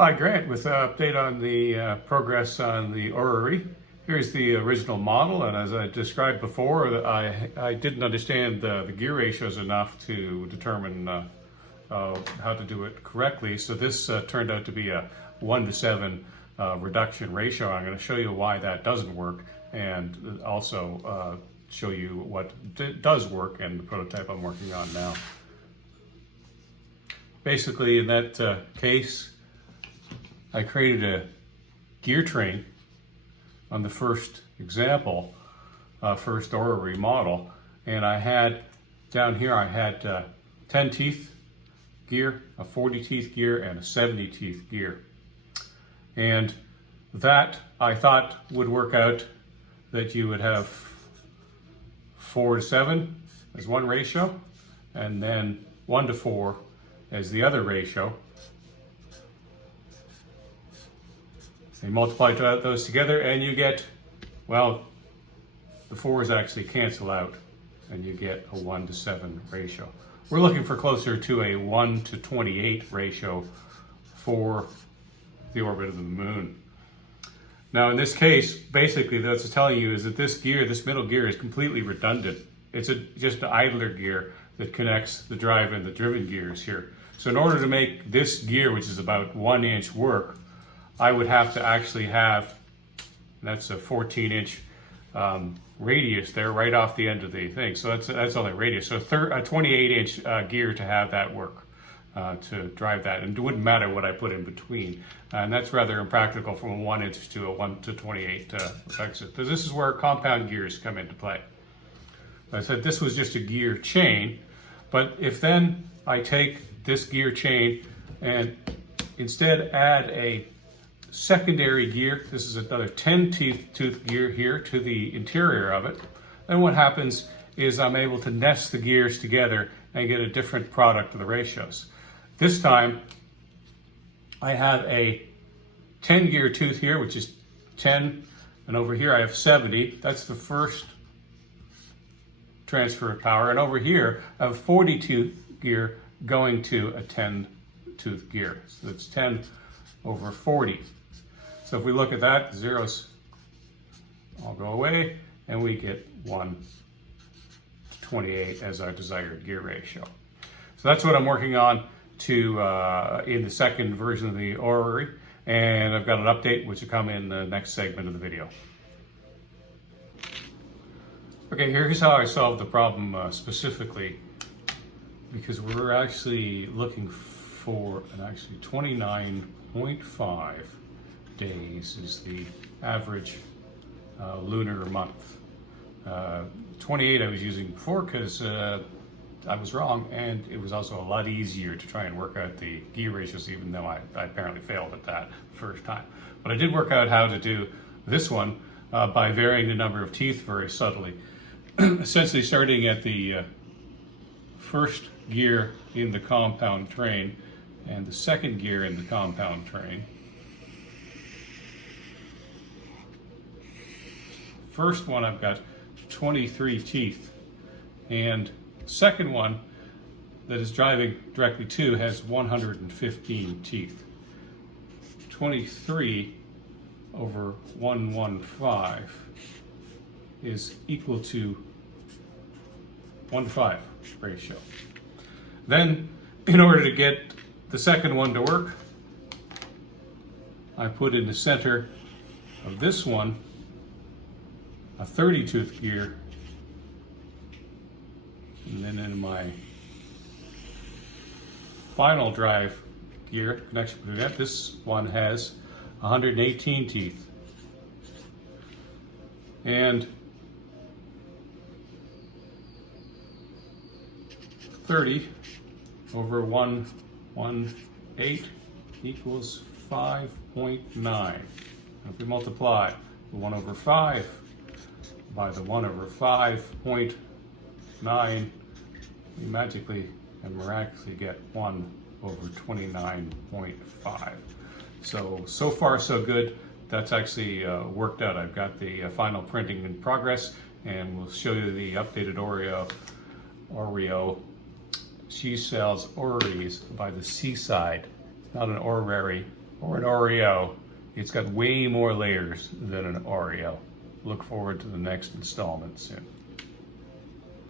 Hi, Grant, with an update on the progress on the Orrery. Here's the original model, and as I described before, I didn't understand the gear ratios enough to determine how to do it correctly. So this turned out to be a 1:7 reduction ratio. I'm going to show you why that doesn't work, and also show you what does work and the prototype I'm working on now. Basically, in that case, I created a gear train on the first example, first Orrery model, and I had down here, I had 10 teeth gear, a 40 teeth gear, and a 70 teeth gear. And that I thought would work out that you would have 4:7 as one ratio, and then 1:4 as the other ratio. So you multiply those together and you get, well, the 4's actually cancel out and you get a 1:7 ratio. We're looking for closer to a 1:28 ratio for the orbit of the moon. Now in this case, basically what it's telling you is that this gear, this middle gear, is completely redundant. It's just an idler gear that connects the drive and the driven gears here. So in order to make this gear, which is about 1 inch, work, I would have to actually have, that's a 14-inch radius there right off the end of the thing. So that's only radius. So a 28-inch gear to have that work, to drive that. And it wouldn't matter what I put in between. And that's rather impractical from a 1 inch to a 1:28 exit. So this is where compound gears come into play. I said this was just a gear chain, but if then I take this gear chain and instead add a secondary gear, this is another 10 tooth gear here to the interior of it, then what happens is I'm able to nest the gears together and get a different product of the ratios. This time I have a 10 gear tooth here, which is 10, and over here I have 70. That's the first transfer of power, and over here I have 40 tooth gear going to a 10 tooth gear. So that's 10 over 40. So if we look at that, the zeros all go away, and we get 1:28 as our desired gear ratio. So that's what I'm working on in the second version of the Orrery, and I've got an update which will come in the next segment of the video. Okay, here's how I solved the problem specifically, because we're actually looking for an 29.5 days is the average lunar month. 28 I was using before because I was wrong, and it was also a lot easier to try and work out the gear ratios, even though I apparently failed at that the first time. But I did work out how to do this one by varying the number of teeth very subtly. Essentially starting at the first gear in the compound train and the second gear in the compound train. First one I've got 23 teeth, and second one that is driving directly to has 115 teeth. 23 over 115 is equal to 1:5 ratio. Then, in order to get the second one to work, I put in the center of this one a 30 tooth gear, and then in my final drive gear connection between that, this one has 118 teeth. And 30 over 118 equals 5.9. If we multiply the 1 over 5 by the 1 over 5.9, we magically and miraculously get 1 over 29.5. So far so good. That's actually worked out. I've got the final printing in progress, and we'll show you the updated Oreo. She sells Orreries by the seaside, not an Orrery or an Oreo, it's got way more layers than an Oreo. Look forward to the next installment soon.